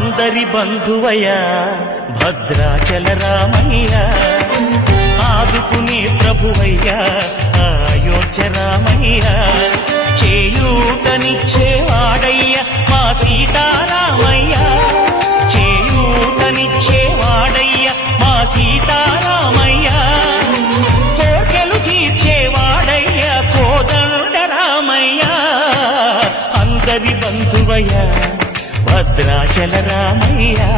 అందరి బంధువయ్యా భద్రాచల రామయ్యా, ఆదుకునే ప్రభువయ్యా అయోధ్య రామయ్యా, చేయూతనిచ్చేవాడయ్యా మా సీతారామయ్యా, చేయూతనిచ్చేవాడయ్యా మా సీతారామయ్యా, కోర్కెలు తీర్చేవాడయ్యా కోదండ రామయ్యా, అందరి బంధువయ్యా భద్రాచల రామయ్యా,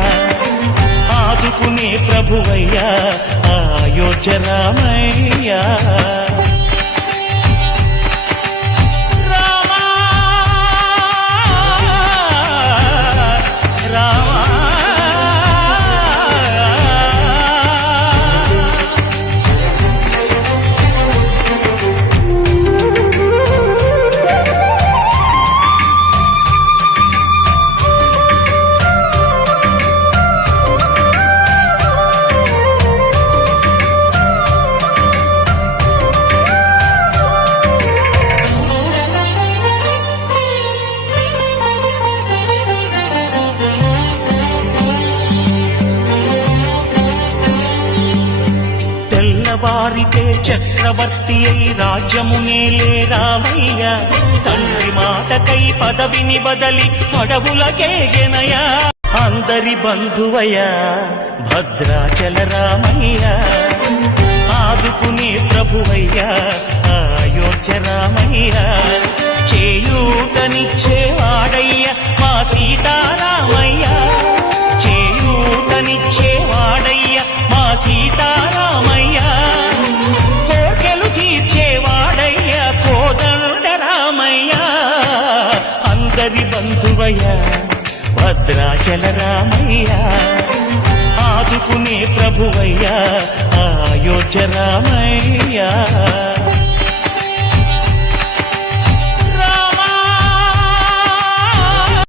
ఆదుకునే ప్రభువయ్యా అయోధ్య రామయ్యా. వారితే చక్రవర్తి అయి రాజ్యము నేలే రామయ్య, తండ్రి మాటకై పదవిని బదలి అడవులకేగెనయా, అందరి బంధువయ్యా భద్రాచల రామయ్య, ఆదుకునే ప్రభువయ్యా అయోధ్య రామయ్య, చేయూతనిచ్చేవాడయ్యా మా సీతారామయ్య, చేయూతనిచ్చేవాడయ్యా మా సీతారామయ్య, కోర్కెలు తీర్చేవాడయ్యా కోదండ రామయ్య, అందరి బంధువయ్యా భద్రాచల రామయ్య, ఆదుకునే ప్రభువయ్యా అయోధ్య రామయ్య.